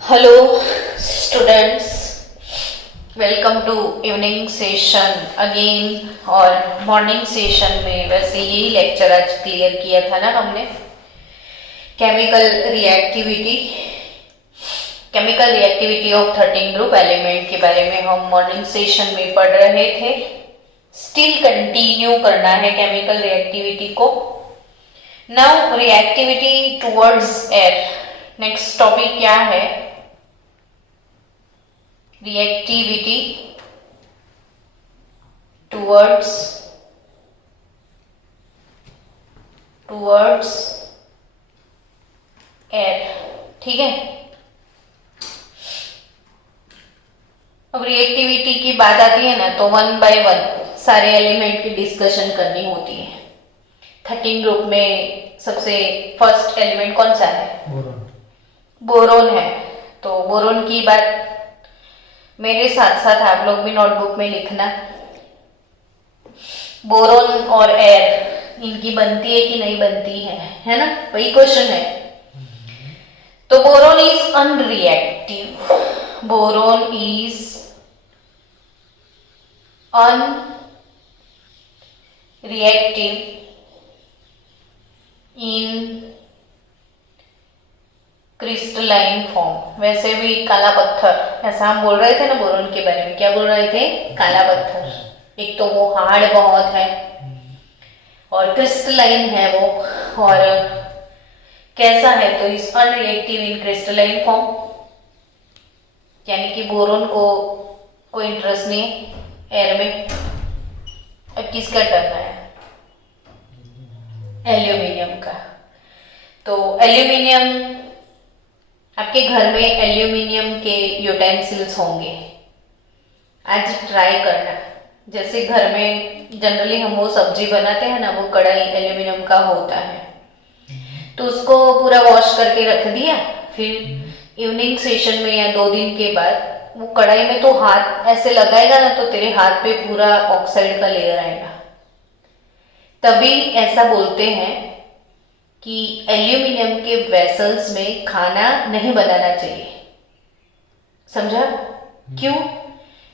Hello students, welcome to evening session again. और morning session में वैसे यही लेक्चर आज क्लियर किया था ना हमने। Chemical reactivity of 13 group element के बारे में हम मॉर्निंग सेशन में पढ़ रहे थे। स्टिल कंटिन्यू करना है केमिकल रिएक्टिविटी को। Now reactivity towards air. Next topic क्या है? Reactivity towards air. ठीक है। अब रिएक्टिविटी की बात आती है ना, तो 1 बाय 1 सारे एलिमेंट की डिस्कशन करनी होती है। 13 ग्रुप में सबसे फर्स्ट एलिमेंट कौन सा है? बोरोन है। तो बोरोन की बात मेरे साथ साथ आप लोग भी नोटबुक में लिखना। बोरोन और एयर इनकी बनती है कि नहीं बनती है ना? वही क्वेश्चन है। तो boron is unreactive. Boron is unreactive in crystalline form. वैसे भी काला पत्थर, ऐसा हम बोल रहे थे ना बोरोन के बारे में। क्या बोल रहे थे? काला पत्थर। एक तो वो हार्ड बहुत है और क्रिस्टलाइन है वो। और कैसा है? तो इस अनरिएक्टिव इन क्रिस्टलाइन फॉर्म, यानी कि बोरोन को कोई इंटरेस्ट नहीं है एयर में। अब किसका टर्न है? एल्यूमिनियम का। तो एल्यूमिनियम, आपके घर में एल्यूमिनियम के यूटेंसिल्स होंगे। आज ट्राई करना। जैसे घर में जनरली हम वो सब्जी बनाते हैं ना, वो कढ़ाई एल्यूमिनियम का होता है। तो उसको पूरा वॉश करके रख दिया, फिर इवनिंग सेशन में या 2 दिन के बाद वो कढ़ाई में तो हाथ ऐसे लगाएगा ना, तो तेरे हाथ पे पूरा ऑक्साइड का लेयर आएगा। तभी ऐसा बोलते हैं कि एल्यूमिनियम के वेसल्स में खाना नहीं बनाना चाहिए। समझा? क्यों?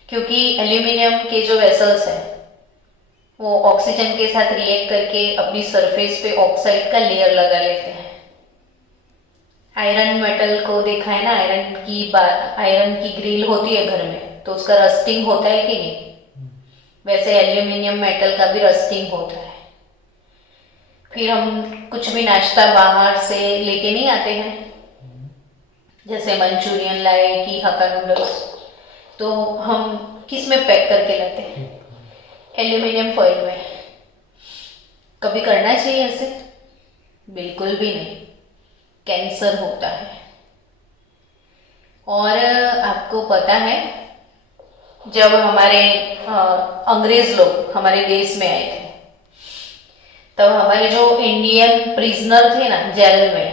क्योंकि एल्यूमिनियम के जो वेसल्स हैं वो ऑक्सीजन के साथ रिएक्ट करके अपनी सरफेस पे ऑक्साइड का लेयर लगा लेते हैं। आयरन मेटल को देखा है ना, आयरन की ग्रिल होती है घर में, तो उसका रस्टिंग होता है कि नहीं? वैसे एल्यूमिनियम मेटल का भी रस्टिंग होता है। फिर हम कुछ भी नाश्ता बाहर से लेके नहीं आते हैं, जैसे मंचूरियन लाए कि हक्का नूडल्स, तो हम किस में पैक करके लाते हैं? एल्यूमिनियम फॉइल में। कभी करना चाहिए ऐसे? बिल्कुल भी नहीं, कैंसर होता है। और आपको पता है, जब हमारे अंग्रेज लोग हमारे देश में आए थे, तब हमारे जो इंडियन प्रिजनर थे ना जेल में,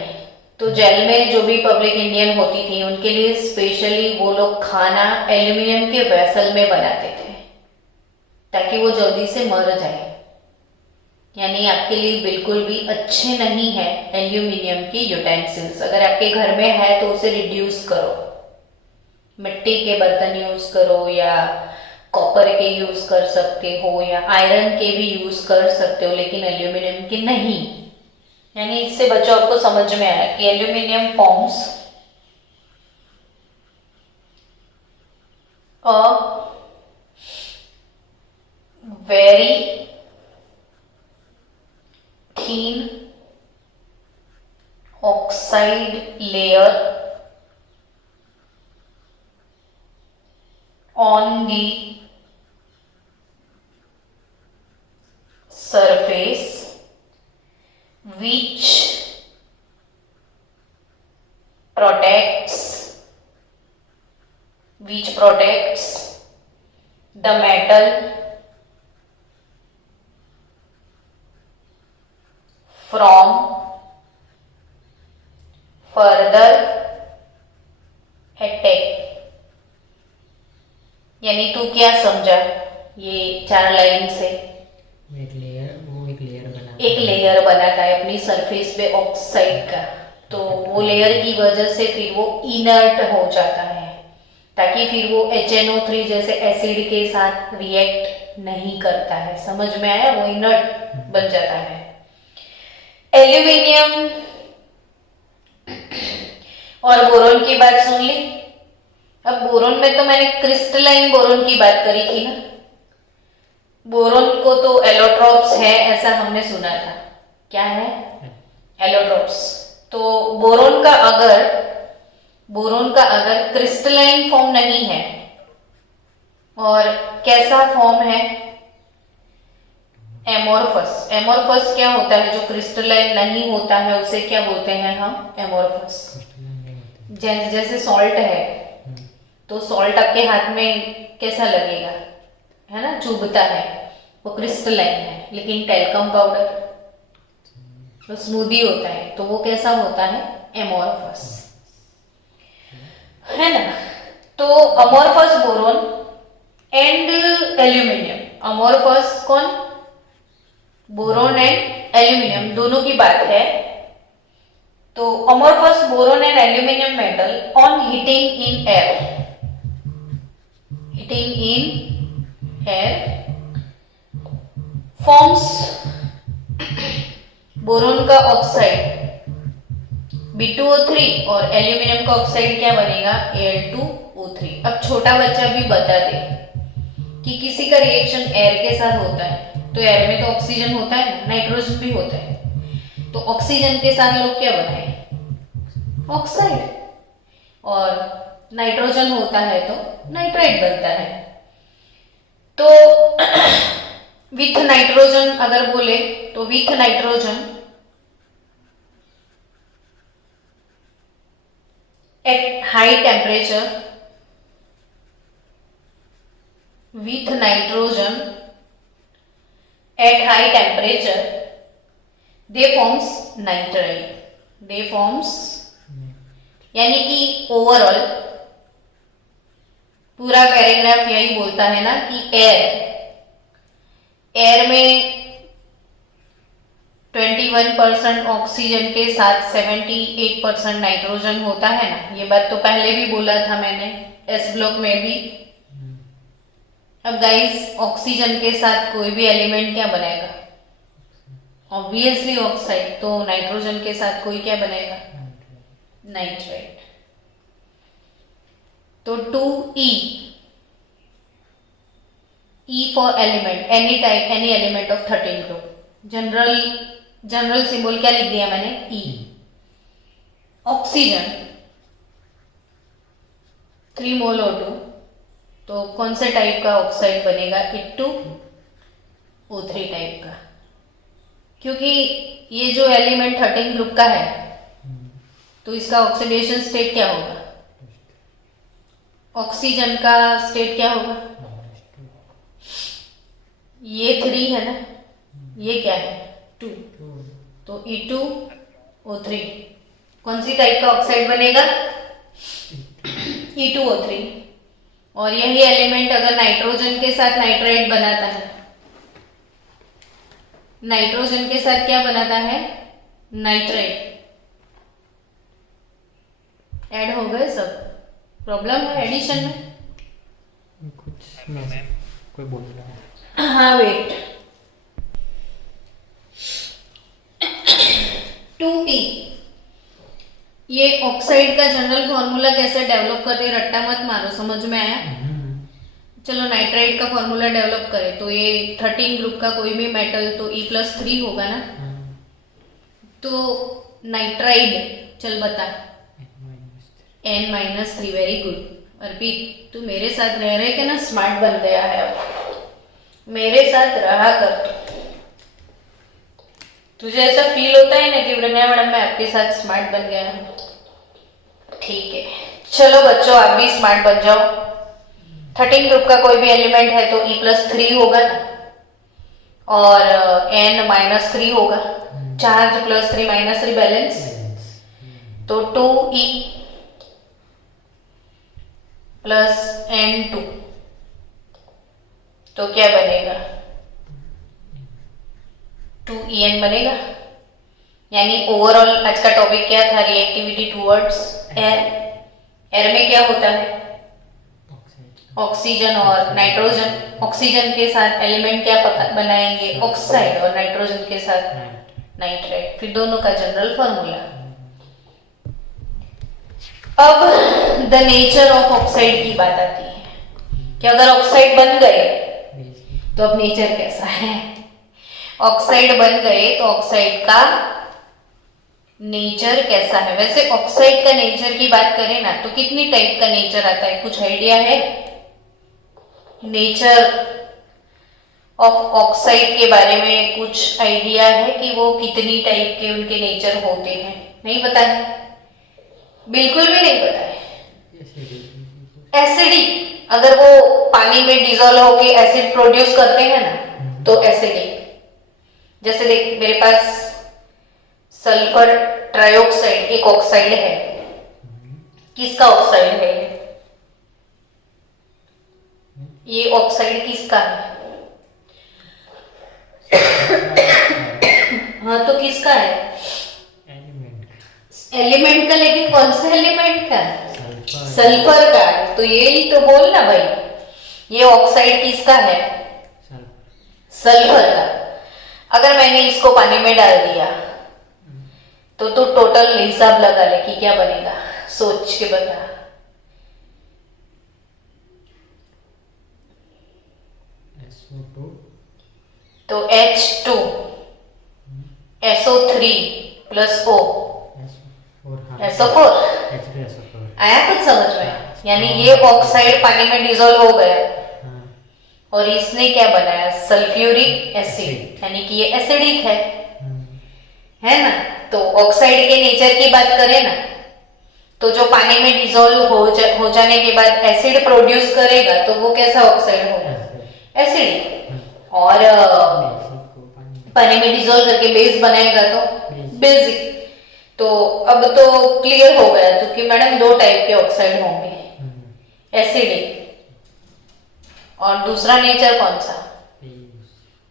तो जेल में जो भी पब्लिक इंडियन होती थी, उनके लिए स्पेशली वो लोग खाना एल्यूमिनियम के वेसल में बनाते थे ताकि वो जल्दी से मर जाए। यानी आपके लिए बिल्कुल भी अच्छे नहीं है एल्यूमिनियम की यूटेंसिल्स। अगर आपके घर में है तो उसे रिड्यूस करो। मिट्टी के बर्तन यूज करो, या कॉपर के यूज कर सकते हो, या आयरन के भी यूज कर सकते हो, लेकिन एल्यूमिनियम के नहीं। यानी इससे बच्चों आपको समझ में आया कि aluminium forms a very thin oxide layer on the surface which protects the metal from further attack। यानी तू क्या समझा ये 4 लाइन से? एक लेयर बनाता एक लेयर बनाता है अपनी सरफेस पे ऑक्साइड का। तो वो लेयर की वजह से फिर वो इनर्ट हो जाता है, ताकि फिर वो HNO3 जैसे एसिड के साथ रिएक्ट नहीं करता है। समझ में आया? वो इनर्ट बन जाता है। एल्यूमिनियम और बोरोन की बात सुन ली। अब बोरोन में तो मैंने क्रिस्टलाइन बोरोन की बात करी थी ना। बोरोन को तो एलोट्रोप्स है ऐसा हमने सुना था। क्या है? एलोट्रोप्स। तो बोरोन का अगर क्रिस्टलाइन फॉर्म नहीं है और कैसा फॉर्म है? एमोर्फस। एमोर्फस क्या होता है? जो क्रिस्टलाइन नहीं होता है उसे क्या बोलते हैं हम? एमोर्फस। जैसे सॉल्ट है, तो सॉल्ट आपके हाथ में कैसा लगेगा? है ना, चुभता है, वो क्रिस्टलाइन है। लेकिन टेल्कम पाउडर तो स्मूदी होता है, तो वो कैसा होता है? एमोर्फस, है ना। तो amorphous boron and aluminium. Amorphous कौन? बोरोन एंड एल्यूमिनियम, दोनों की बात है। तो amorphous boron and aluminium metal on heating in air forms boron का ऑक्साइड B2O3 और एल्यूमिनियम का ऑक्साइड क्या बनेगा? Al2O3। अब छोटा बच्चा भी बता दे कि किसी का रिएक्शन एयर के साथ होता है, तो एयर में तो ऑक्सीजन होता है, नाइट्रोजन भी होता है, तो ऑक्सीजन के साथ लोग क्या बनाए? ऑक्साइड। और नाइट्रोजन होता है तो नाइट्राइट बनता है। तो विथ नाइट्रोजन अगर बोले तो with nitrogen at high temperature, with nitrogen at high temperature they forms nitride। they forms यानी कि ओवरऑल पूरा पैराग्राफ यही बोलता है ना कि एयर में 21% ऑक्सीजन के साथ 78% नाइट्रोजन होता है ना। ये बात तो पहले भी बोला था मैंने, एस ब्लॉक में भी। अब गाइस, ऑक्सीजन के साथ कोई भी एलिमेंट क्या बनाएगा? Obviously oxide. तो नाइट्रोजन के साथ कोई क्या बनाएगा? नाइट्राइट। तो 2E, E for element, any type, any element of 13 group. General symbol क्या लिख दिया मैंने? E। ऑक्सीजन 3 मोल O2, तो कौन से टाइप का ऑक्साइड बनेगा? E2O3 टाइप का, क्योंकि ये जो एलिमेंट 13 ग्रुप का है तो इसका ऑक्सीडेशन स्टेट क्या होगा? ऑक्सीजन का स्टेट क्या होगा? ये 3 है ना, ये क्या है? 2। तो E2O3 कौन सी टाइप का ऑक्साइड बनेगा? E2O3। और यही एलिमेंट अगर नाइट्रोजन के साथ नाइट्राइट बनाता है, नाइट्रोजन के साथ क्या बनाता है? नाइट्राइट। ऐड हो गए सब। प्रॉब्लम है एडिशन में? कुछ कोई बोल रहा है। हाँ वेट, 2E, ये ऑक्साइड का जनरल फॉर्मूला कैसे डेवलप करते? रट्टा मत मारो, समझ में आया? चलो नाइट्राइड का फॉर्मूला डेवलप करें तो ये 13 ग्रुप का कोई भी मेटल तो E+3 होगा ना। तो नाइट्राइड, चल बता। N-3। वेरी गुड अर्पित, तू मेरे साथ रह रहे के ना स्मार्ट बन गया है। अब मेरे साथ रहा कर। तुझे ऐसा फील होता है ना कि प्रज्ञा मैडम मैं आपके साथ स्मार्ट बन गया हूँ? ठीक है, चलो बच्चों आप भी स्मार्ट बन जाओ। 13 ग्रुप का कोई भी एलिमेंट है तो E+3 होगा ना, और N-3 होगा। चार्ज +3 -3 बैलेंस, तो 2E प्लस N2, तो क्या बनेगा? 2En बनेगा। यानी ओवरऑल आज का टॉपिक क्या था, रिएक्टिविटी टुवर्ड्स एयर। एयर में क्या होता है, ऑक्सीजन और नाइट्रोजन। ऑक्सीजन के साथ एलिमेंट क्या बनाएंगे, ऑक्साइड, और नाइट्रोजन के साथ नाइट्रेट, फिर दोनों का जनरल फॉर्मूला। अब द नेचर ऑफ ऑक्साइड की बात आती है कि अगर ऑक्साइड बन गए तो अब नेचर कैसा है। ऑक्साइड बन गए तो ऑक्साइड का नेचर कैसा है। वैसे ऑक्साइड का नेचर की बात करें ना तो कितनी टाइप का नेचर आता है, कुछ आइडिया है? नेचर ऑफ ऑक्साइड के बारे में कुछ आइडिया है कि वो कितनी टाइप के उनके नेचर होते हैं? नहीं पता है, बिल्कुल भी नहीं पता है। एसिडिक, अगर वो पानी में डिजोल्व होके एसिड प्रोड्यूस करते हैं ना तो एसिडिक। जैसे देख मेरे पास सल्फर ट्राइऑक्साइड एक ऑक्साइड है। किसका ऑक्साइड है ये ऑक्साइड किसका है? हाँ तो किसका है? एलिमेंट का। लेकिन कौन से एलिमेंट का? सल्फर का। तो यही तो बोलना भाई, ये ऑक्साइड किसका है? सल्फर का। अगर मैंने इसको पानी में डाल दिया तो तू टोटल हिसाब लगा ले कि क्या बनेगा, सोच के बता। तो H2 SO3 plus O SO4 आया कुछ समझ में? यानी ये ऑक्साइड पानी में डिजोल्व हो गया और इसने क्या बनाया, सल्फ्यूरिक एसिड, यानी कि ये एसिडिक है ना। तो ऑक्साइड के नेचर की बात करें ना तो जो पानी में डिजोल्व हो जाने के बाद एसिड प्रोड्यूस करेगा तो वो कैसा ऑक्साइड होगा, एसिड। और पानी में डिजोल्व करके बेस बनाएगा तो बेसिक। तो अब तो क्लियर हो गया तो कि मैडम दो टाइप के ऑक्साइड होंगे, एसिडिक और दूसरा नेचर कौन सा,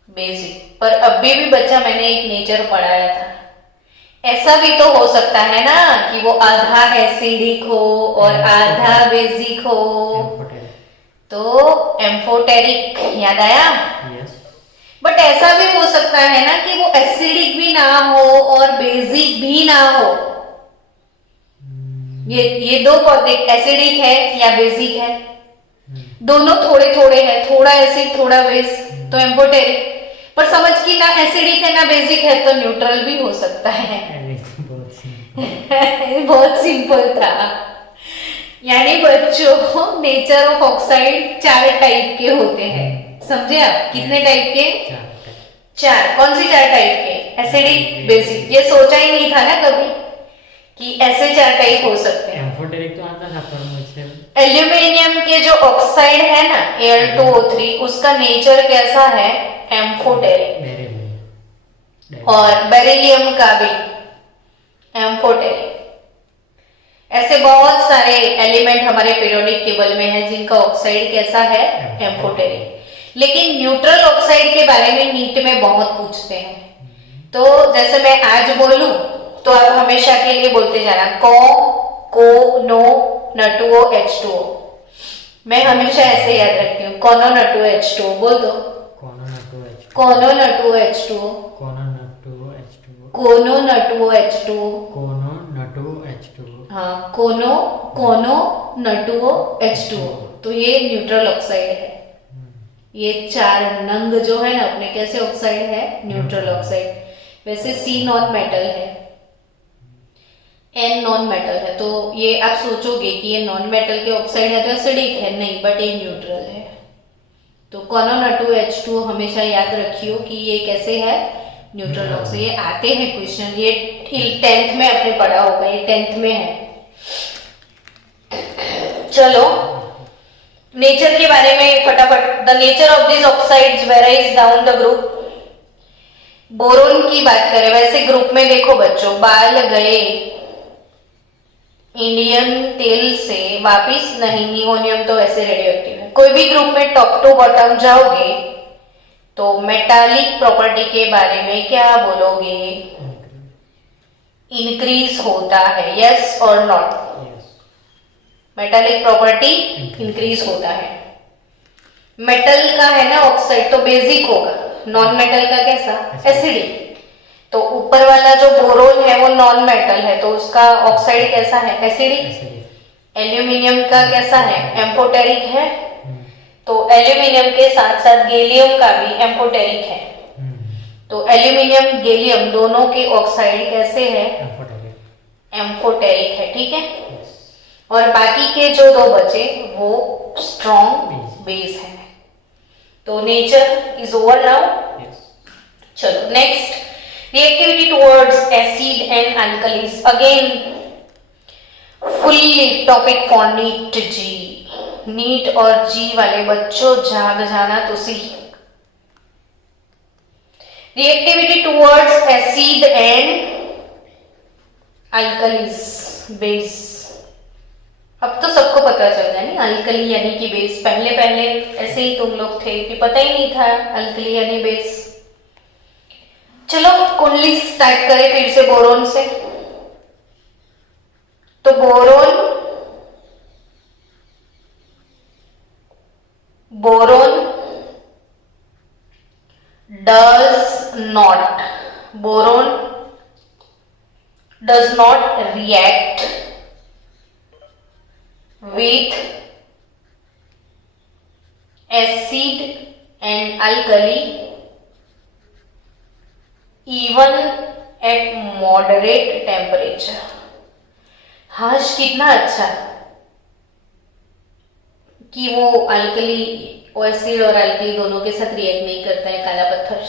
बेसिक। पर अभी भी बच्चा मैंने एक नेचर पढ़ाया था, ऐसा भी तो हो सकता है ना कि वो आधा एसिडिक हो और आधा बेसिक हो। तो एम्फोटेरिक याद आया? बट ऐसा भी हो सकता है ना कि वो एसिडिक भी ना हो और बेसिक भी ना हो। ये दो पॉजिटिव, एसिडिक है या बेसिक है, दोनों थोड़े थोड़े हैं, थोड़ा एसिड थोड़ा बेस, तो एम्फोटेरिक। पर समझ की ना एसिडिक है ना बेसिक है तो न्यूट्रल भी हो सकता है। बहुत सिंपल था। यानी बच्चों नेचर ऑफ ऑक्साइड 4 टाइप के होते हैं, समझे आप? कितने टाइप के? 4। कौन सी 4 टाइप के? Acidic, basic. ये सोचा ही नहीं था ना कभी कि ऐसे 4 टाइप हो सकते हैं। एम्फोटेरिक तो आता था पर मुझे एल्यूमिनियम के जो ऑक्साइड है ना Al2O3 उसका नेचर कैसा है, एम्फोटेरिक। और बेरिलियम का भी एम्फोटेरिक। ऐसे बहुत सारे एलिमेंट हमारे पीरियोडिक टेबल में है जिनका ऑक्साइड कैसा है, एम्फोटेरिक। लेकिन न्यूट्रल ऑक्साइड के बारे में नीट में बहुत पूछते हैं। तो जैसे मैं आज बोलूं तो आप हमेशा के लिए बोलते जाना को नो N2O H2O। मैं हमेशा ऐसे याद रखती हूँ, कोनो N2O H2O बोल दो। कोनो N2O H2O, कोनो N2O H2O, हाँ कोनो N2O H2O। तो ये न्यूट्रल ऑक्साइड है। ये 4 नंग जो है ना अपने कैसे ऑक्साइड है, न्यूट्रल ऑक्साइड। वैसे C नॉन मेटल है, N नॉन मेटल है। तो ये आप सोचोगे कि ये नॉन मेटल के ऑक्साइड है तो एसिडिक है, नहीं, बट ये न्यूट्रल है। तो कोनो N2O H2O हमेशा याद रखियो कि ये कैसे है, न्यूट्रल ऑक्साइड। ये आते हैं क्वेश्चन, ये 10th में आपने पढ़ा होगा, ये 10th में है। चलो नेचर के बारे में फटाफट। The nature of this oxides varies down the group. Boron की बात करें, वैसे ग्रुप में देखो बच्चों, बाल गए इंडियन तेल से वापिस नहीं, नियोनियम तो वैसे रेडियोएक्टिव है। कोई भी ग्रुप में टॉप टू बॉटम जाओगे तो मेटालिक प्रॉपर्टी के बारे में क्या बोलोगे, इंक्रीज होता है, यस और not? Yes. Metallic property increase होता है। मेटल का है ना ऑक्साइड तो बेसिक होगा, नॉन मेटल का कैसा? एसिडिक। तो ऊपर वाला जो बोरोन है वो नॉन मेटल है तो उसका ऑक्साइड कैसा है? एसिडिक। एल्यूमिनियम का कैसा है? एम्फोटेरिक है। तो एल्यूमिनियम के साथ साथ गैलियम का भी एम्फोटेरिक है। तो एल्यूमिनियम गैलियम दोनों के ऑक्साइड कैसे है? एम्फोटेरिक है, ठीक है। और बाकी के जो दो बचे वो स्ट्रॉन्ग बेस है। तो नेचर इज ओवर नाउ। चलो next, reactivity towards acid and alkalis, again fully topic for NEET G। NEET और जी वाले बच्चों जाग जाना तुसी। reactivity towards acid and alkalis base, अब तो सबको पता चल गया नहीं, अल्कली यानी कि बेस। पहले पहले ऐसे ही तुम लोग थे कि पता ही नहीं था अल्कली यानी बेस। चलो कुंडली स्टार्ट करें फिर से बोरोन से। तो boron does not react with acid and alkali even at moderate temperature। हाश कितना अच्छा कि वो अल्कली एसिड और अल्कली दोनों के साथ रिएक्ट नहीं करता है। काला पत्थर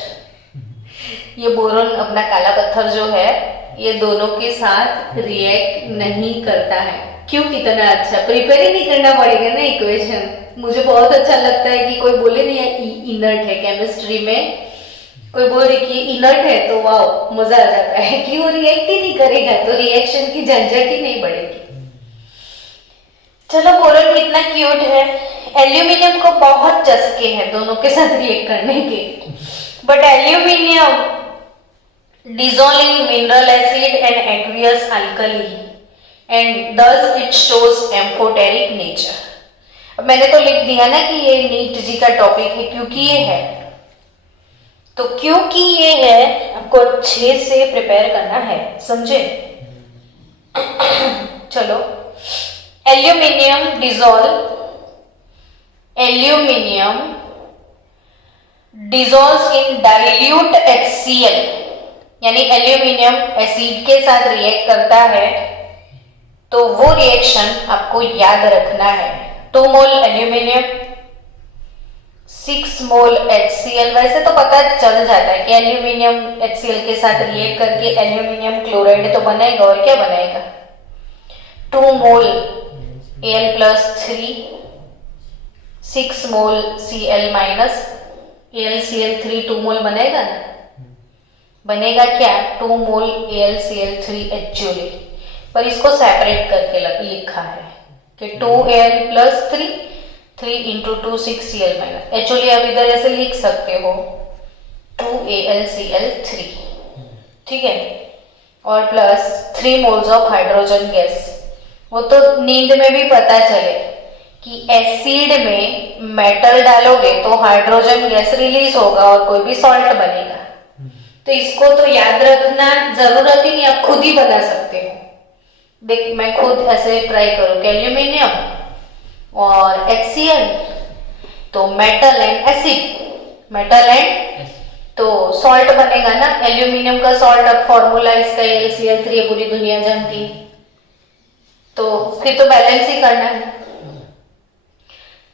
ये बोरोन अपना काला पत्थर जो है ये दोनों के साथ रिएक्ट नहीं करता है। क्यों? कितना अच्छा, प्रिपेयर ही नहीं करना पड़ेगा ना इक्वेशन। मुझे बहुत अच्छा लगता है कि कोई बोले नहीं है इनर्ट है, केमिस्ट्री में कोई बोल रही कि इनर्ट है तो वाओ मजा आ जाता है कि वो रिएक्ट ही नहीं करेगा तो रिएक्शन की झंझट ही नहीं बढ़ेगी। चलो बोरोन कितना क्यूट है। एल्यूमिनियम को बहुत चस्के हैं दोनों के साथ रिएक्ट करने के, but aluminium dissolve in mineral acid and aqueous alkali and thus it shows amphoteric nature। अब मैंने तो लिख दिया ना कि ये नीट जी का टॉपिक है क्योंकि ये है, तो क्योंकि ये है आपको अच्छे से प्रिपेयर करना है, समझे? चलो aluminium dissolves in dilute HCl, यानी एल्यूमिनियम एसिड के साथ रिएक्ट करता है तो वो रिएक्शन आपको याद रखना है। 2 मोल एल्यूमिनियम 6 मोल HCl। वैसे तो पता चल जाता है कि एल्यूमिनियम HCl के साथ रिएक्ट करके एल्यूमिनियम क्लोराइड तो बनेगा और क्या बनेगा? 2 मोल Al+3 6 मोल Cl माइनस AlCl3 2 मोल बनेगा ना? बनेगा क्या? 2 मोल AlCl3 एक्चुअली, पर इसको सेपरेट करके लिखा है कि 2Al+3 3 × 2 6Cl माइनस। एक्चुअली आप इधर ऐसे लिख सकते हो 2AlCl3, ठीक है, और plus 3 moles of hydrogen gas. वो तो नींद में भी पता चले कि एसिड में मेटल डालोगे तो हाइड्रोजन गैस रिलीज होगा और कोई भी सॉल्ट बनेगा। तो इसको तो याद रखना जरूरत ही नहीं, आप खुद ही बना सकते हो। देख मैं खुद ऐसे ट्राई करूँ कि एल्यूमिनियम और HCl तो metal and acid, metal and तो सॉल्ट बनेगा ना। एल्यूमिनियम का सॉल्ट अब फॉर्मूला इसका AlCl3 है, पूरी दुनिया जानती है, तो फिर तो बैलेंस ही करना है।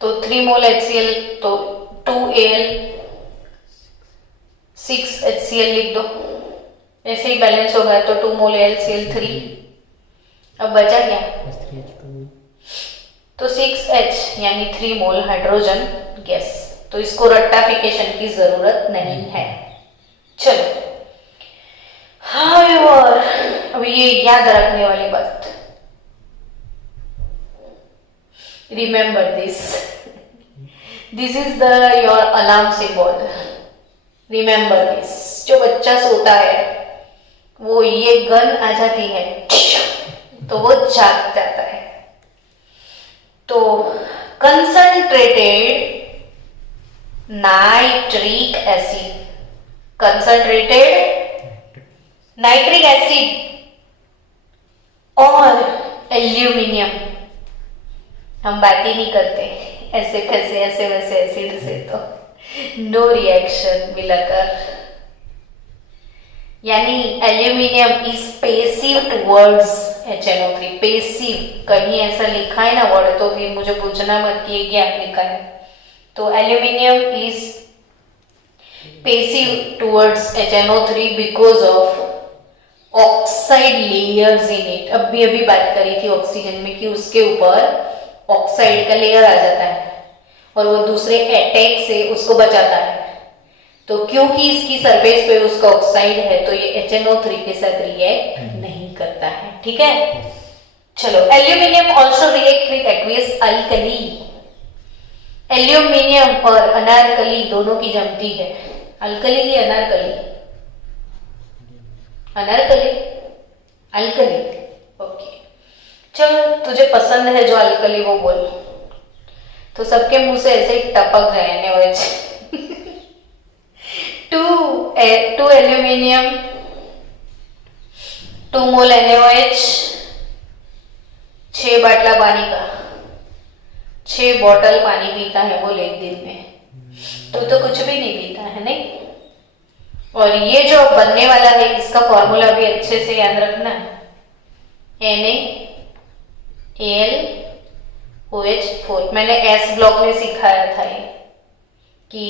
तो 3 मोल HCl तो 2Al 6 HCl लिख दो, ऐसे ही बैलेंस होगा तो 2 मोल AlCl3। अब बचा क्या? तो 6H यानी 3 मोल हाइड्रोजन गैस। तो इसको रट्टाफिकेशन की जरूरत नहीं है। चलो हाउएवर अब ये याद रखने वाली बात, remember this is the your alarm symbol. Remember this. जो बच्चा सोता है वो ये गन आ जाती है तो वो जाग जाता है। तो concentrated nitric acid, concentrated nitric acid और एल्यूमिनियम, हम बात ही नहीं करते ऐसे फैसे ऐसे वैसे एसिड से, तो नो रिएक्शन मिलाकर, यानी aluminium is passive towards HNO3। Passive, कहीं ऐसा लिखा है ना वर्ड तो फिर मुझे पूछना मत कि क्या लिखा है। तो aluminium is passive towards HNO3 because of oxide layers in it. अभी अभी बात करी थी ऑक्सीजन में कि उसके ऊपर ऑक्साइड का लेयर आ जाता है और वो दूसरे अटैक से उसको बचाता है। तो क्योंकि इसकी सरफेस पे उसका ऑक्साइड है तो ये HNO3 के साथ रिएक्ट नहीं करता है। ठीक है, चलो। Aluminium also react with aqueous alkali. Aluminium और अनारकली दोनों की जमती है। अल्कली की अनारकली, अनारकली अल्कली, ओके। चल, तुझे पसंद है जो अल्कली वो बोल, तो सबके मुंह से ऐसे ही टपक जाए NaOH। To aluminium 2 mole NaOH, 6 बाटला पानी का, 6 बॉटल पानी पीता है बोल एक दिन में, तो कुछ भी नहीं पीता है, नहीं। और ये जो बनने वाला है इसका फॉर्मूला भी अच्छे से याद रखना है, NaAlOH4। मैंने S ब्लॉक में सिखाया था ये कि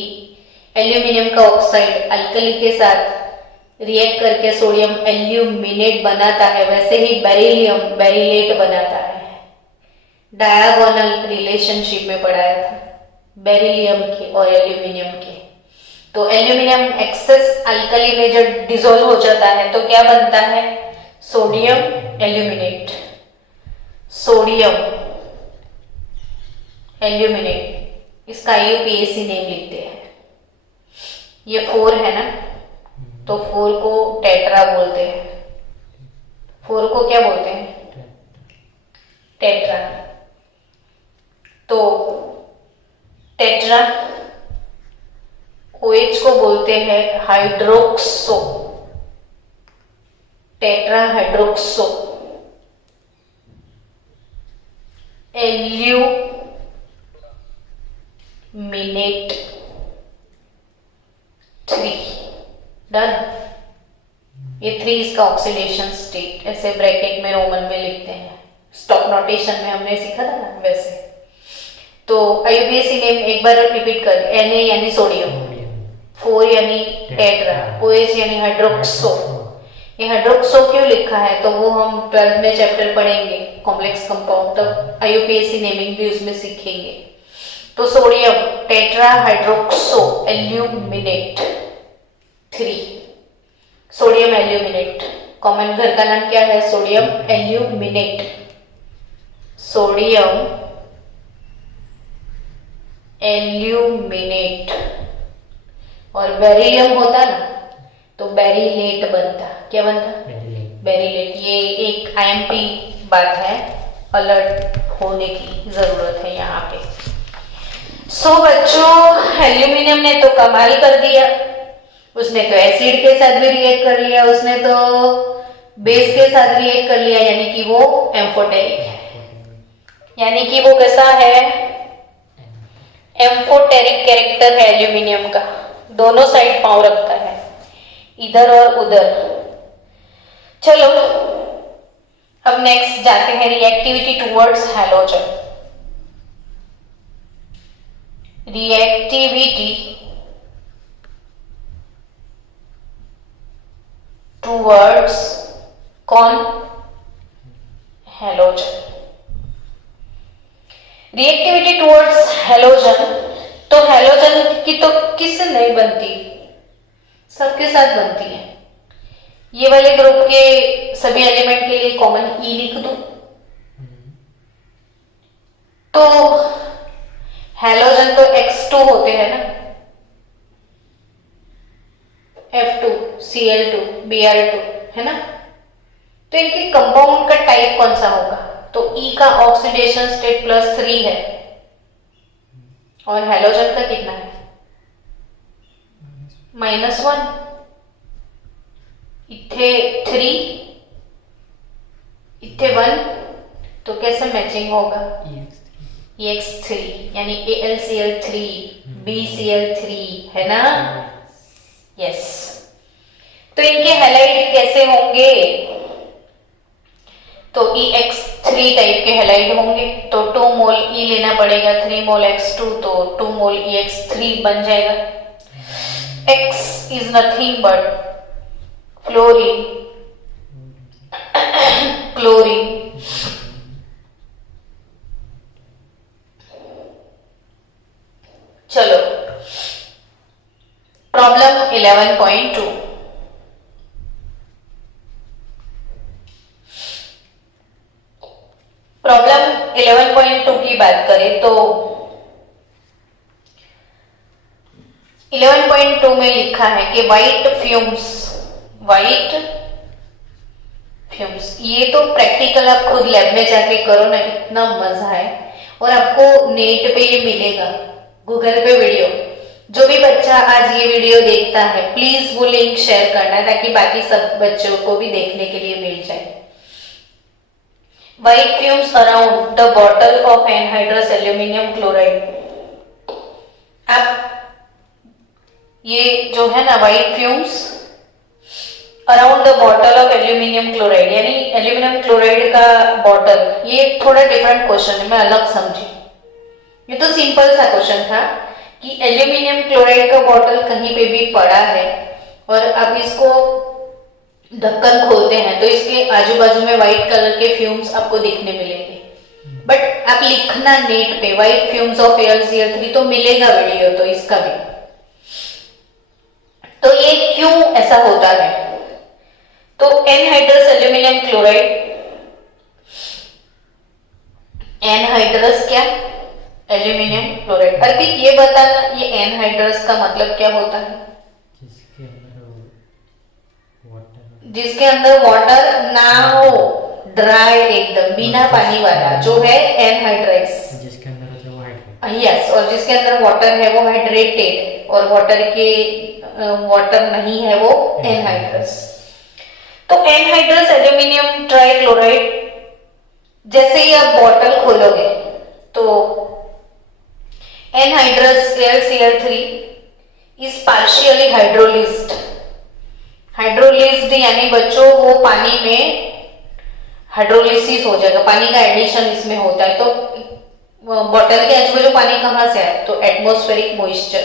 एल्यूमिनियम का ऑक्साइड अल्कली के साथ रिएक्ट करके सोडियम एल्यूमिनेट बनाता है, वैसे ही बेरिलियम बेरिलेट बनाता है। डायगोनल रिलेशनशिप में पढ़ाया था बेरिलियम के और एल्यूमिनियम के। तो एल्यूमिनियम एक्सेस अल्कली में जब डिसॉल्व हो जाता है तो क्या बनता है? Sodium aluminate, sodium aluminate. इसका IUPAC नेम लिखते हैं। ये 4 है ना, तो 4 को टेट्रा बोलते हैं। 4 को क्या बोलते हैं? टेट्रा। तो टेट्रा OH को बोलते हैं hydroxo, tetra hydroxo aluminate 3। Done. ये 3 इसका ऑक्सीडेशन स्टेट, ऐसे ब्रैकेट में रोमन में लिखते हैं। स्टॉक नोटेशन में हमने सीखा था ना वैसे। तो IUPAC नेम एक बार रिपीट कर, Na यानी सोडियम, 4 यानी टेट्रा, OH यानी हाइड्रोक्सो। ये हाइड्रोक्सो क्यों लिखा है तो वो हम 12th में चैप्टर पढ़ेंगे, कॉम्प्लेक्स कंपाउंड, तब IUPAC नेमिंग भी उसमें सीखेंगे। तो sodium tetra hydroxo aluminate 3, sodium aluminate. Common घर का नाम क्या है? Sodium aluminate, sodium aluminate. और बेरिलियम होता ना तो बेरिलेट बनता। क्या बनता? बेरिलेट। ये एक IMP बात है, अलर्ट होने की जरूरत है यहाँ पे। सो बच्चों, एल्यूमिनियम ने तो कमाल कर दिया। उसने तो एसिड के साथ भी रिएक्ट कर लिया, उसने तो बेस के साथ रिएक्ट कर लिया, यानी कि वो एम्फोटेरिक है। यानी कि वो कैसा है? एम्फोटेरिक कैरेक्टर है एल्यूमिनियम का, दोनों साइड पांव रखता है, इधर और उधर। चलो, अब नेक्स्ट जाते हैं reactivity towards halogen. Reactivity towards कौन? हैलोजन। रिएक्टिविटी टुवर्ड्स हैलोजन, तो हैलोजन की तो किससे नहीं बनती? सबके साथ बनती है। ये वाले ग्रुप के सभी एलिमेंट के लिए कॉमन E लिख दूं तो हैलोजन तो X2 होते हैं ना, F2Cl2 Br2 है ना। तो इनके कंपाउंड का टाइप कौन सा होगा? तो E का ऑक्सीडेशन स्टेट +3 है और हैलोजन का कितना है? -1। इथे 3 इथे 1, तो कैसे मैचिंग होगा? EX3 यानी AlCl3 BCl3 है ना। यस, तो इनके हैलाइड कैसे होंगे? तो EX3 टाइप के हैलाइड होंगे, तो 2 मोल E लेना पड़ेगा, 3 मोल X2, तो 2 मोल EX3 बन जाएगा। X is nothing but fluorine, chlorine. चलो प्रॉब्लम 11.2। प्रॉब्लम 11.2 की बात करें तो 11.2 में लिखा है कि वाइट फ्यूम्स, ये तो प्रैक्टिकल आप खुद लैब में जाके करो ना, इतना मजा है। और आपको नेट पे ये मिलेगा, गूगल पे वीडियो। जो भी बच्चा आज ये वीडियो देखता है प्लीज वो लिंक शेयर करना ताकि बाकी सब बच्चों को भी देखने के लिए मिल जाए। White fumes around the bottle of anhydrous aluminum chloride। अब ये जो है ना white fumes around the bottle of aluminum chloride, यानी एल्यूमिनियम क्लोराइड का बॉटल। ये थोड़ा डिफरेंट क्वेश्चन है, मैं अलग समझी। ये तो सिंपल सा क्वेश्चन था कि एल्यूमिनियम क्लोराइड का बॉटल कहीं पे भी पड़ा है और अब इसको ढक्कन खोलते हैं तो इसके आजू बाजू में व्हाइट कलर के फ्यूम्स आपको दिखने मिलेंगे। बट आप लिखना नेट पे व्हाइट फ्यूम्स ऑफ AlCl3 तो मिलेगा वीडियो, तो इसका भी। तो ये क्यों ऐसा होता है? तो एनहाइड्रस एल्यूमिनियम क्लोराइड, एनहाइड्रस क्या? Aluminium chloride. अर्पित ये बताना, ये एनहाइड्रस का मतलब क्या होता है? जिसके अंदर वाटर ना हो, ड्राई एकदम बिना पानी वाला, जो है एनहाइड्रस। जिसके अंदर यस, और जिसके अंदर वाटर है वो हाइड्रेटेड, और वाटर नहीं है वो एनहाइड्रस। तो एनहाइड्रस एल्यूमिनियम ट्राइक्लोराइड, जैसे ही आप बॉटल खोलोगे तो एनहाइड्रस AlCl3 इज पार्शियली हाइड्रोलिज्ड। हाइड्रोलिज्ड यानी बच्चों वो पानी में हाइड्रोलिसिस हो जाएगा, पानी का एडिशन इसमें होता है। तो बॉटल के आजू बाजू पानी कहां से आए? तो एटमॉस्फेरिक मॉइस्चर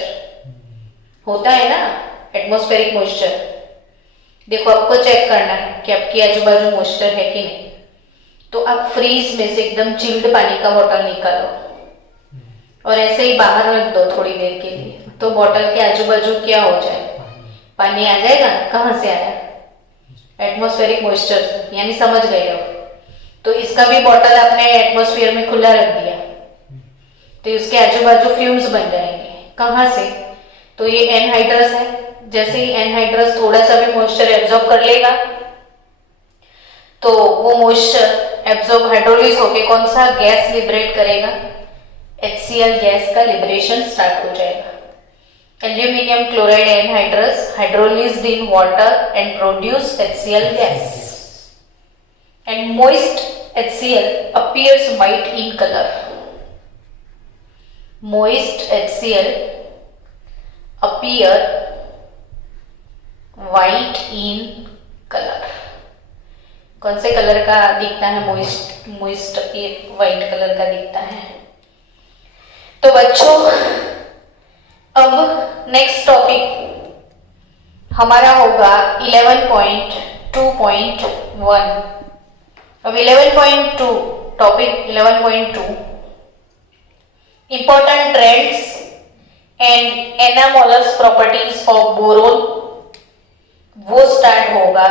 होता है ना, एटमॉस्फेरिक मॉइस्चर। देखो आपको चेक करना है कि आपके आजू बाजू मॉइस्चर है कि नहीं। तो आप फ्रीज में से एकदम चिल्ड पानी का बॉटल निकालो और ऐसे ही बाहर रख दो थोड़ी देर के लिए, तो बॉटल के आजू बाजू क्या हो जाए? पानी आ जाएगा। कहां से आया? एटमॉस्फेरिक मॉइस्चर, यानी समझ गए हो। तो इसका भी बॉटल आपने एटमॉस्फेयर में खुला रख दिया तो इसके आजू बाजू फ्यूम्स बन जाएंगे। कहां से? तो ये एनहाइड्रस है। जैसे ही एनहाइड्रस थोड़ा सा भी मॉइस्चर एब्जॉर्ब कर लेगा तो वो मॉइस्चर एब्जॉर्ब हाइड्रोलिस होके कौन सा गैस लिबरेट करेगा? HCl गैस का लिबरेशन स्टार्ट हो जाएगा। Aluminium chloride anhydrous hydrolyzed in water and produced HCl gas. And moist HCl appears white in color. Moist HCl appear white in color. कौन से colour का दिखता है? मोइस्ट ये व्हाइट कलर का दिखता है। तो बच्चों अब नेक्स्ट टॉपिक हमारा होगा 11.2.1। अब 11.2 topic 11.2 important trends and anomalous properties of boron, वो स्टार्ट होगा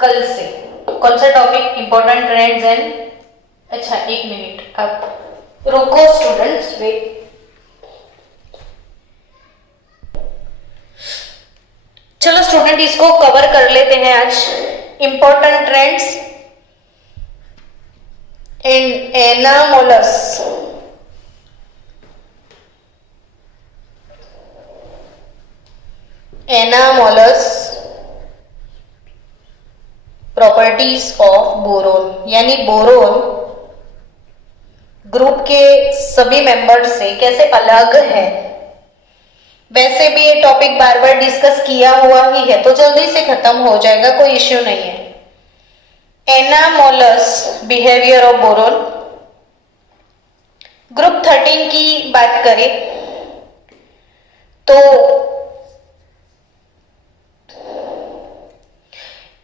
कल से। कौन सा टॉपिक? इंपॉर्टेंट ट्रेंड्स एंड, अच्छा एक मिनट अब रुको स्टूडेंट्स, वेट। चलो स्टूडेंट इसको कवर कर लेते हैं आज। Important trends in anomalous. Anomalous properties of boron, यानी बोरोन ग्रुप के सभी मेंबर्स से कैसे अलग है। वैसे भी ये टॉपिक बार बार डिस्कस किया हुआ ही है तो जल्दी से खत्म हो जाएगा, कोई इश्यू नहीं है। Anomalous behaviour of boron. Group 13 की बात करें तो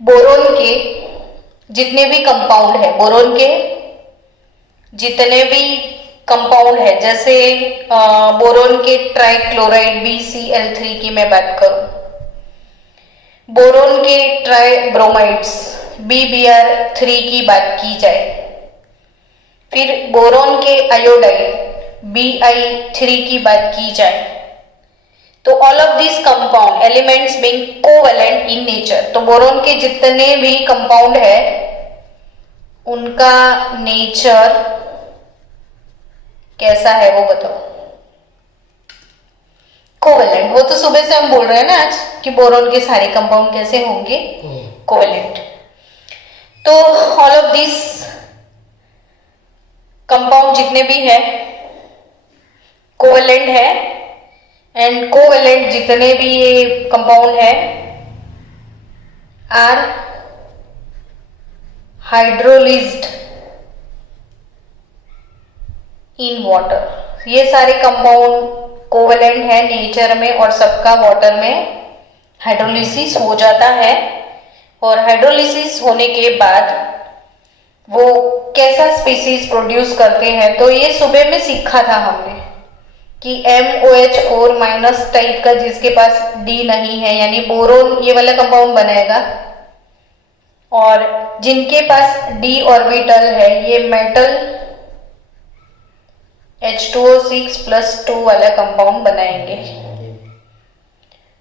बोरोन के जितने भी कंपाउंड है, बोरोन के जितने भी कंपाउंड है, जैसे बोरोन के ट्राइक्लोराइड BCl3 की मैं बात करूं, बोरोन के ट्राइब्रोमाइड्स BBr3 की बात की जाए, फिर बोरोन के आयोडाइड Bi3 की बात की जाए, तो all of this compound elements being covalent in nature. तो बोरोन के जितने भी कंपाउंड है उनका नेचर कैसा है वो बताओ। कोवैलेंट, वो तो सुबह से हम बोल रहे हैं ना आज कि बोरोन के सारे कंपाउंड कैसे होंगे, कोवैलेंट। तो ऑल ऑफ दिस कंपाउंड जितने भी है कोवैलेंट है, एंड कोवैलेंट जितने भी ये कंपाउंड है आर हाइड्रोलिज्ड इन वाटर। ये सारे कंपाउंड कोवैलेंट है नेचर में और सबका वाटर में हाइड्रोलिसिस हो जाता है, और हाइड्रोलिसिस होने के बाद वो कैसा स्पीसीज प्रोड्यूस करते हैं। तो ये सुबह में सीखा था हमने कि MOH4 माइनस टाइप का जिसके पास D नहीं है, यानी बोरोन ये वाला कंपाउंड बनाएगा, और जिनके पास D ऑर्बिटल है ये मेटल H2O6+2 वाला कंपाउंड बनाएंगे।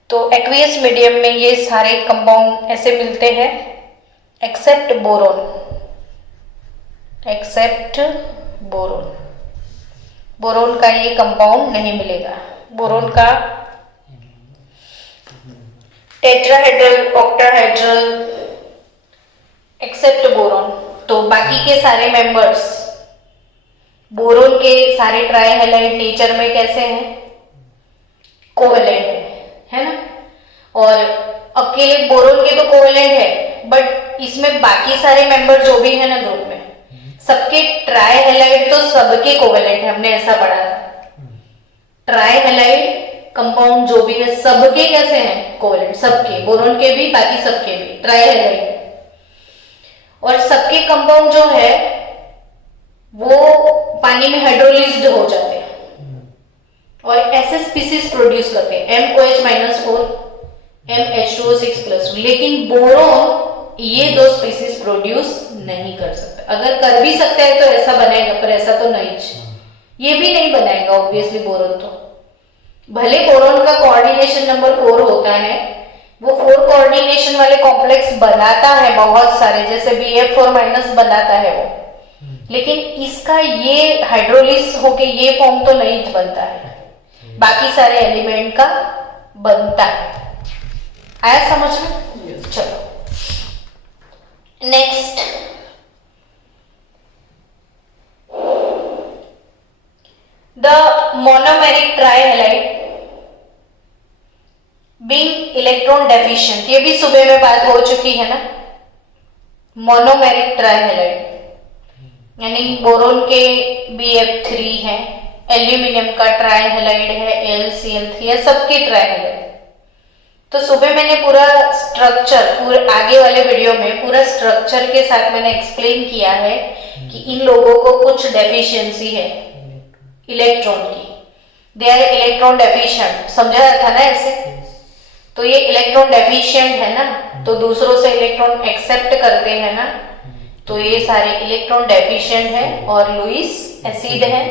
तो एक्वियस मीडियम में ये सारे कंपाउंड ऐसे मिलते हैं except boron, except boron. Boron का ये कंपाउंड नहीं मिलेगा। बोरोन का टेट्राहेड्रल, ऑक्टाहेड्रल, एक्सेप्ट बोरोन। तो बाकी के सारे मेंबर्स बोरोन के सारे ट्राइहैलाइड नेचर में कैसे हैं, कोवैलेंट है ना। और अकेले बोरोन के तो कोवैलेंट है, बट इसमें बाकी सारे मेंबर जो भी है ना ग्रुप में, सबके ट्राइहैलाइड तो सबके कोवैलेंट है, हमने ऐसा पढ़ा था। ट्राइहैलाइड कंपाउंड जो भी है सबके कैसे हैं, कोवैलेंट, सबके, बोरोन के भी बाकी सबके भी ट्राइहैलाइड। और सबके कंपाउंड जो है वो पानी में हाइड्रोलिज्ड हो जाते हैं और ऐसे स्पीसीज प्रोड्यूस करते हैं MOH-4 MH2O6+। लेकिन बोरोन ये दो स्पीसीज प्रोड्यूस नहीं कर सकता। अगर कर भी सकता है तो ऐसा बनेगा, पर ऐसा तो नहीं, ये भी नहीं बनाएगा ऑब्वियसली बोरोन। तो भले बोरोन का कोऑर्डिनेशन नंबर 4 होता है, वो 4 कोऑर्डिनेशन वाले कॉम्प्लेक्स बनाता है बहुत सारे, जैसे BF4- बनाता है वो, लेकिन इसका ये हाइड्रोलिस होके ये फॉर्म तो नहीं बनता है, बाकी सारे एलिमेंट का बनता है। आया समझ में? चलो next, the monomeric trihalide being electron deficient, ये भी सुबह में बात हो चुकी है ना। मोनोमेरिक ट्राइहैलाइड यानी बोरोन के BF3 है, एल्यूमिनियम का ट्राइहैलाइड है AlCl3 है, सबके ट्राइहैलाइड। तो सुबह मैंने पूरा स्ट्रक्चर, पूरे आगे वाले वीडियो में पूरा स्ट्रक्चर के साथ मैंने एक्सप्लेन किया है कि इन लोगों को कुछ डेफिशिएंसी है इलेक्ट्रॉन की, दे आर इलेक्ट्रॉन डेफिशिएंट, समझा था ना ऐसे। तो ये इलेक्ट्रॉन डेफिशिएंट है ना, तो दूसरों से इलेक्ट्रॉन एक्सेप्ट करते हैं ना, तो ये सारे इलेक्ट्रॉन डेफिशिएंट है और लुईस एसिड है।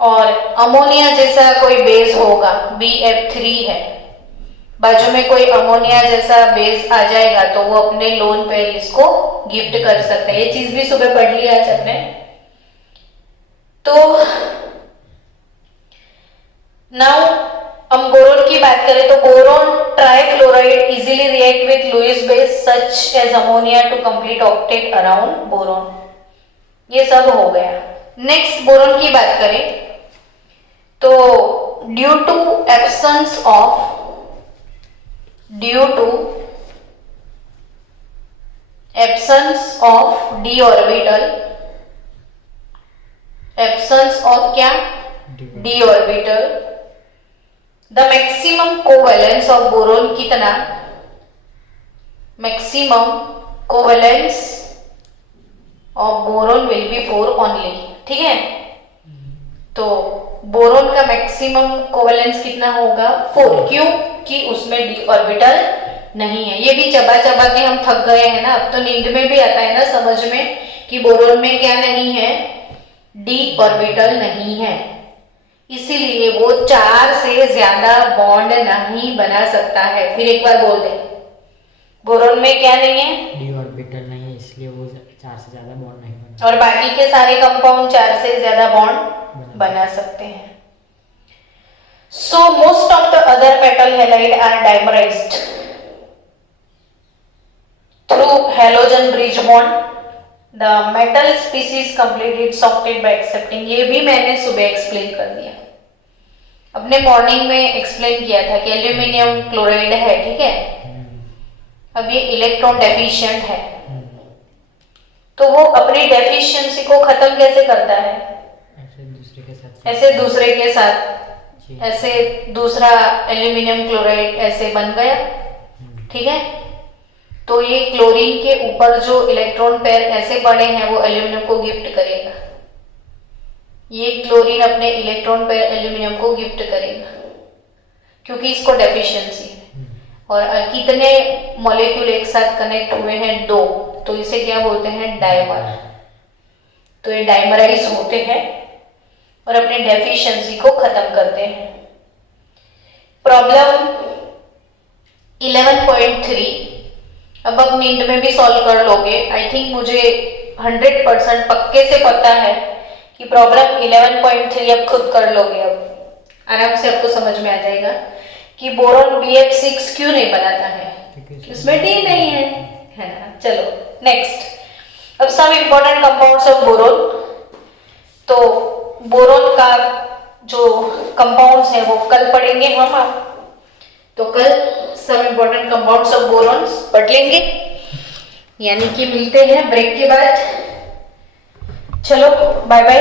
और अमोनिया जैसा कोई बेस होगा BF3 है, बाजू में कोई अमोनिया जैसा बेस आ जाएगा तो वो अपने लोन पेयर इसको गिफ्ट कर सकता है। ये चीज भी सुबह पढ़ लिया आज अपने। तो नाउ हम बोरोन की बात करें तो boron trifluoride easily react with Lewis base such as ammonia to complete octet around boron. ये सब हो गया। नेक्स्ट बोरोन की बात करें तो due to absence of d orbital, absence of क्या d orbital, the maximum covalence of boron कितना, maximum covalence of boron will be 4 only। ठीक है, तो बोरोन का मैक्सिमम कोवेलेंस कितना होगा 4। क्यों कि उसमें d ऑर्बिटल नहीं है। ये भी चबा चबा के हम थक गए हैं ना, अब तो नींद में भी आता है ना समझ में कि बोरोन में क्या नहीं है, d ऑर्बिटल नहीं है, इसीलिए वो 4 से ज्यादा बॉन्ड नहीं बना सकता है। फिर एक बार बोल दे, बोरोन में क्या नहीं है, डी ऑर्बिटल नहीं है, इसलिए वो 4 से ज्यादा बॉन्ड नहीं बना। और बाकी के सारे कंपाउंड 4 से ज्यादा बॉन्ड बना सकते हैं। So most of the other metal halide are dimerized through halogen bridge bond. The metal species complete its octet by accepting। ये भी मैंने सुबह एक्सप्लेन कर दिया, अपने मॉर्निंग में एक्सप्लेन किया था कि एल्यूमिनियम क्लोराइड है, ठीक है, अब ये इलेक्ट्रॉन डेफिशिएंट है, तो वो अपनी डेफिशिएंसी को खत्म कैसे करता है, ऐसे दूसरे के साथ, ऐसे दूसरा एल्यूमिनियम क्लोराइड ऐसे बन गया, ठीक है। तो ये क्लोरीन के ऊपर जो इलेक्ट्रॉन पेयर ऐसे पड़े हैं वो एल्यूमिनियम को गिफ्ट करेगा, ये क्लोरीन अपने इलेक्ट्रॉन पेयर एल्यूमिनियम को गिफ्ट करेगा क्योंकि इसको डेफिशिएंसी है। और कितने मॉलिक्यूल एक साथ कनेक्ट हुए हैं, 2, तो इसे क्या बोलते हैं, डाइमर। तो ये डाइमराइज होते हैं और अपने डेफिशिएंसी को खत्म करते हैं। प्रॉब्लम 11.3 अब आप नींद में भी सॉल्व कर लोगे। आई थिंक मुझे 100% पक्के से पता है कि प्रॉब्लम 11.3 अब खुद कर लोगे, अब आराम से आपको समझ में आ जाएगा कि बोरोन BF6 क्यों नहीं बनाता है, इसमें D नहीं है ना। चलो नेक्स्ट, अब some important compounds of boron. तो बोरोन का जो कंपाउंड्स है वो कल पढ़ेंगे हम, तो कल सब इंपॉर्टेंट कंपाउंड्स ऑफ बोरॉन्स पढ़ लेंगे, यानी कि मिलते हैं ब्रेक के बाद। चलो बाय बाय।